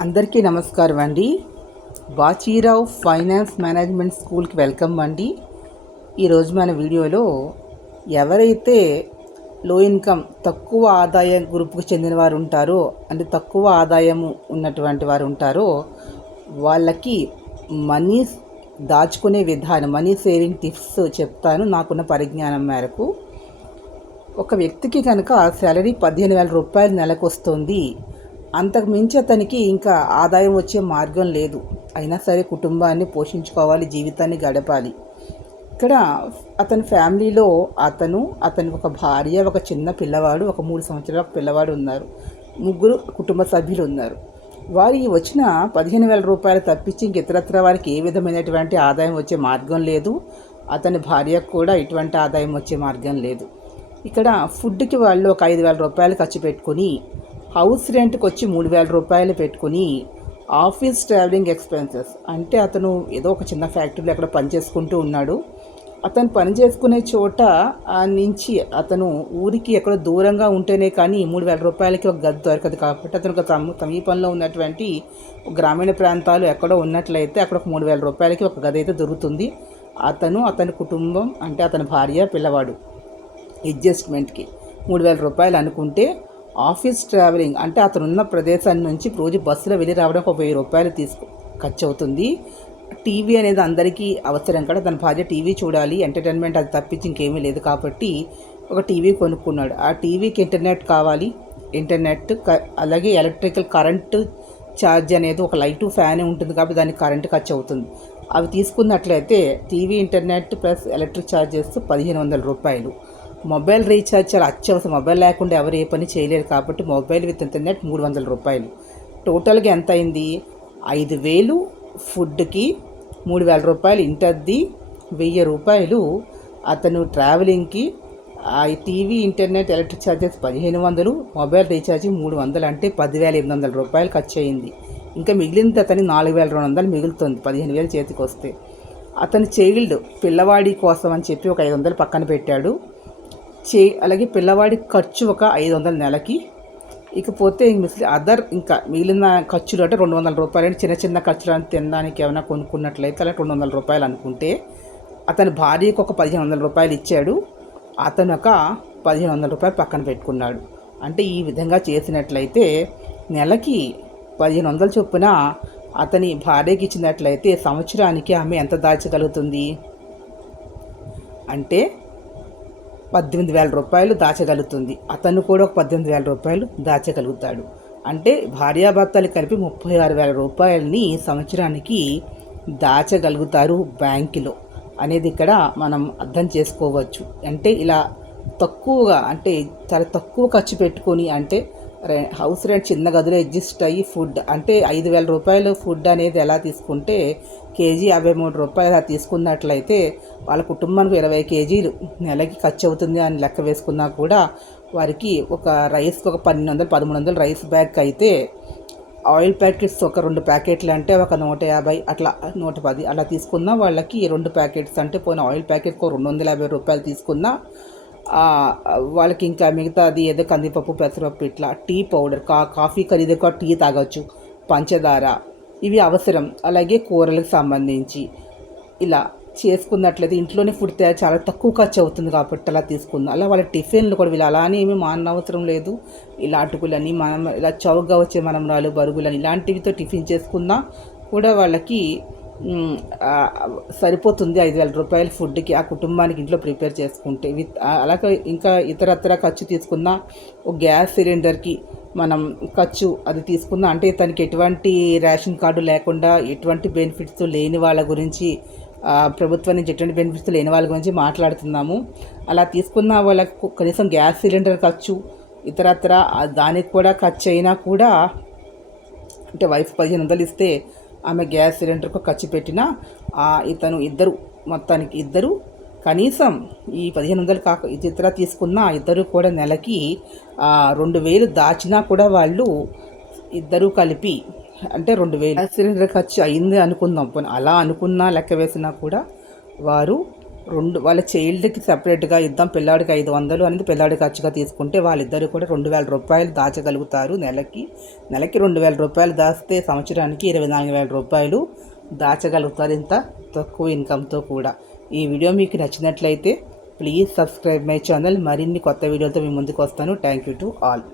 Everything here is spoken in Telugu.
అందరికీ నమస్కారం అండి. బాచీరావు ఫైనాన్స్ మేనేజ్మెంట్ స్కూల్కి వెల్కమ్ అండి. ఈరోజు మన వీడియోలో ఎవరైతే లో ఇన్కమ్ తక్కువ ఆదాయ గ్రూప్కి చెందిన వారు ఉంటారో అంటే తక్కువ ఆదాయము ఉన్నటువంటి వారు ఉంటారో వాళ్ళకి మనీ దాచుకునే విధానం మనీ సేవింగ్ టిప్స్ చెప్తాను నాకున్న పరిజ్ఞానం మేరకు. ఒక వ్యక్తికి కనుక శాలరీ పదిహేను వేల రూపాయలు నెలకు వస్తుంది అంతకు మించి అతనికి ఇంకా ఆదాయం వచ్చే మార్గం లేదు. అయినా సరే కుటుంబాన్ని పోషించుకోవాలి జీవితాన్ని గడపాలి. ఇక్కడ అతని ఫ్యామిలీలో అతను అతనికి ఒక భార్య ఒక చిన్న పిల్లవాడు ఒక మూడు సంవత్సరాల పిల్లవాడు ఉన్నారు. ముగ్గురు కుటుంబ సభ్యులు ఉన్నారు. వారికి వచ్చిన పదిహేను వేల రూపాయలు తప్పించి ఇంక ఇతరత్ర వారికి ఏ విధమైనటువంటి ఆదాయం వచ్చే మార్గం లేదు. అతని భార్యకు కూడా ఎటువంటి ఆదాయం వచ్చే మార్గం లేదు. ఇక్కడ ఫుడ్కి వాళ్ళు ఒక ఐదు వేల రూపాయలు ఖర్చు పెట్టుకుని హౌస్ రెంట్కి వచ్చి మూడు వేల రూపాయలు పెట్టుకుని ఆఫీస్ ట్రావెలింగ్ ఎక్స్పెన్సెస్. అంటే అతను ఏదో ఒక చిన్న ఫ్యాక్టరీలో అక్కడ పనిచేసుకుంటూ ఉన్నాడు. అతను పని చేసుకునే చోట ఆ నుంచి అతను ఊరికి ఎక్కడో దూరంగా ఉంటేనే కానీ మూడు వేల రూపాయలకి ఒక గది దొరకదు కాబట్టి అతను ఒక సమీపంలో ఉన్నటువంటి గ్రామీణ ప్రాంతాలు ఎక్కడో ఉన్నట్లయితే అక్కడ ఒక మూడు వేల రూపాయలకి ఒక గది అయితే దొరుకుతుంది. అతను అతని కుటుంబం అంటే అతని భార్య పిల్లవాడు. అడ్జస్ట్మెంట్కి మూడు వేల రూపాయలు అనుకుంటే ఆఫీస్ ట్రావెలింగ్ అంటే అతను ఉన్న ప్రదేశాన్ని నుంచి రోజు బస్సులో వెళ్ళి రావడానికి ఒక వెయ్యి రూపాయలు తీసుకు ఖర్చు అవుతుంది టీవీ అనేది అందరికీ అవసరం కదా. తన భార్య టీవీ చూడాలి ఎంటర్టైన్మెంట్ అది తప్పించి ఇంకేమీ లేదు కాబట్టి ఒక టీవీ కొనుక్కున్నాడు. ఆ టీవీకి ఇంటర్నెట్ కావాలి. ఇంటర్నెట్ అలాగే ఎలక్ట్రికల్ కరెంటు ఛార్జ్ అనేది ఒక లైటు ఫ్యాన్ ఉంటుంది కాబట్టి దానికి కరెంటు ఖర్చు అవుతుంది అవి తీసుకున్నట్లయితే TV internet plus electric charges పదిహేను వందల రూపాయలు. మొబైల్ రీఛార్జ్ చాలా అత్యవసరం. మొబైల్ లేకుండా ఎవరు ఏ పని చేయలేరు కాబట్టి మొబైల్ విత్ ఇంటర్నెట్ మూడు వందల రూపాయలు. టోటల్గా ఎంత అయింది? ఐదు వేలు ఫుడ్కి మూడు వేల రూపాయలు. ఇంటద్ది వెయ్యి రూపాయలు. అతను ట్రావెలింగ్కి ఆ టీవీ ఇంటర్నెట్ ఎలక్ట్రిక్ ఛార్జెస్ పదిహేను వందలు. మొబైల్ రీఛార్జ్ మూడు వందలు అంటే పదివేల ఎనిమిది వందల రూపాయలు ఖర్చు అయింది. ఇంకా మిగిలింది అతని నాలుగు వేల రెండు వందలు మిగులుతుంది పదిహేను వేలు చేతికి వస్తే అతను చైల్డ్ పిల్లవాడి కోసం అని చెప్పి ఒక ఐదు వందలు పక్కన పెట్టాడు. చే అలాగే పిల్లవాడి ఖర్చు ఒక ఐదు వందల నెలకి. ఇకపోతే మిగిలిన అదర్ ఇంకా మిగిలిన ఖర్చులు అంటే రెండు వందల రూపాయలు అంటే చిన్న చిన్న ఖర్చులు అని తినడానికి ఏమైనా కొనుక్కున్నట్లయితే అలా రెండు వందల రూపాయలు అనుకుంటే అతని భార్యకు ఒక పదిహేను వందల రూపాయలు ఇచ్చాడు. అతను ఒక పదిహేను వందల రూపాయలు పక్కన పెట్టుకున్నాడు. అంటే ఈ విధంగా చేసినట్లయితే నెలకి పదిహేను వందల చొప్పున అతని భార్యకి ఇచ్చినట్లయితే సంవత్సరానికి ఆమె ఎంత దాచగలుగుతుంది? అంటే పద్దెనిమిది వేల రూపాయలు దాచగలుగుతుంది. అతను కూడా ఒక పద్దెనిమిది వేల రూపాయలు దాచగలుగుతాడు. అంటే భార్యాభర్తలు కలిపి ముప్పై ఆరు వేల రూపాయలని సంవత్సరానికి దాచగలుగుతారు బ్యాంకులో అనేది ఇక్కడ మనం అర్థం చేసుకోవచ్చు. అంటే ఇలా తక్కువగా అంటే చాలా తక్కువ ఖర్చు పెట్టుకొని అంటే హౌస్ రెంట్ చిన్న గదిలో అడ్జస్ట్ అయ్యి ఫుడ్ అంటే ఐదు వేల రూపాయలు ఫుడ్ అనేది ఎలా తీసుకుంటే కేజీ యాభై మూడు రూపాయలు అలా తీసుకున్నట్లయితే వాళ్ళ కుటుంబానికి ఇరవై కేజీలు నెలకి ఖర్చు అవుతుంది అని లెక్క వేసుకున్నా కూడా వారికి ఒక రైస్కి ఒక పన్నెండు వందలు పదమూడు వందలు రైస్ బ్యాగ్ అయితే ఆయిల్ ప్యాకెట్స్ ఒక రెండు ప్యాకెట్లు అంటే ఒక నూట యాభై అట్లా నూట పది అలా తీసుకున్నా వాళ్ళకి రెండు ప్యాకెట్స్ అంటే పోయిన ఆయిల్ ప్యాకెట్కి ఒక రెండు వందల యాభై రూపాయలు తీసుకున్నా వాళ్ళకి ఇంకా మిగతాది ఏదో కందిపప్పు పెసరపప్పు ఇట్లా టీ పౌడర్ కా కాఫీ ఖరీదుగా టీ తాగొచ్చు పంచదార ఇవి అవసరం. అలాగే కూరలకు సంబంధించి ఇలా చేసుకున్నట్లయితే ఇంట్లోనే ఫుడ్ తయారు చాలా తక్కువ ఖర్చు అవుతుంది కాబట్టి అలా తీసుకుందాం. అలా వాళ్ళ టిఫిన్లు కూడా వీళ్ళు అలానే ఏమీ మానవసరం లేదు. ఇలా అటుకులని మనం ఇలా చౌకగా వచ్చే మనమరాలు బరుగులని ఇలాంటివితో టిఫిన్ చేసుకున్నా కూడా వాళ్ళకి సరిపోతుంది ఐదు వేల రూపాయల ఫుడ్కి ఆ కుటుంబానికి ఇంట్లో ప్రిపేర్ చేసుకుంటే. విత్ అలాగే ఇంకా ఇతరత్ర ఖర్చు తీసుకున్న ఒక గ్యాస్ సిలిండర్కి మనం ఖర్చు అది తీసుకున్న అంటే తనకి ఎటువంటి రేషన్ కార్డు లేకుండా ఎటువంటి బెనిఫిట్స్ లేని వాళ్ళ గురించి ప్రభుత్వం నుంచి ఎటువంటి బెనిఫిట్స్ లేని వాళ్ళ గురించి మాట్లాడుతున్నాము. అలా తీసుకున్న వాళ్ళకు కనీసం గ్యాస్ సిలిండర్ ఖర్చు ఇతరత్ర దానికి కూడా ఖర్చు అయినా కూడా అంటే వైఫ్ పదిహేను వందలు ఇస్తే ఆమె గ్యాస్ సిలిండర్కు ఖర్చు పెట్టిన ఆ ఇతను ఇద్దరు మొత్తానికి ఇద్దరు. కనీసం ఈ పదిహేను వందలు కాక ఇతర తీసుకున్న ఇద్దరు కూడా నెలకి రెండు వేలు దాచినా కూడా వాళ్ళు ఇద్దరు కలిపి అంటే రెండు వేలు. గ్యాస్ సిలిండర్ ఖర్చు అయింది అనుకుందాం. అలా అనుకున్నా లెక్క వేసినా కూడా వారు రెండు వాళ్ళ చైల్డ్కి సపరేట్గా ఇద్దాం పిల్లాడికి ఐదు వందలు అనేది పిల్లాడి ఖర్చుగా తీసుకుంటే వాళ్ళిద్దరు కూడా రెండు వేల రూపాయలు దాచగలుగుతారు నెలకి. నెలకి రెండు వేల రూపాయలు దాస్తే సంవత్సరానికి ఇరవై నాలుగు వేల రూపాయలు దాచగలుగుతారు ఇంత తక్కువ ఇన్కమ్తో కూడా. ఈ వీడియో మీకు నచ్చినట్లయితే ప్లీజ్ సబ్స్క్రైబ్ మై ఛానల్. మరిన్ని కొత్త వీడియోలతో మీ ముందుకు వస్తాను. Thank you to all.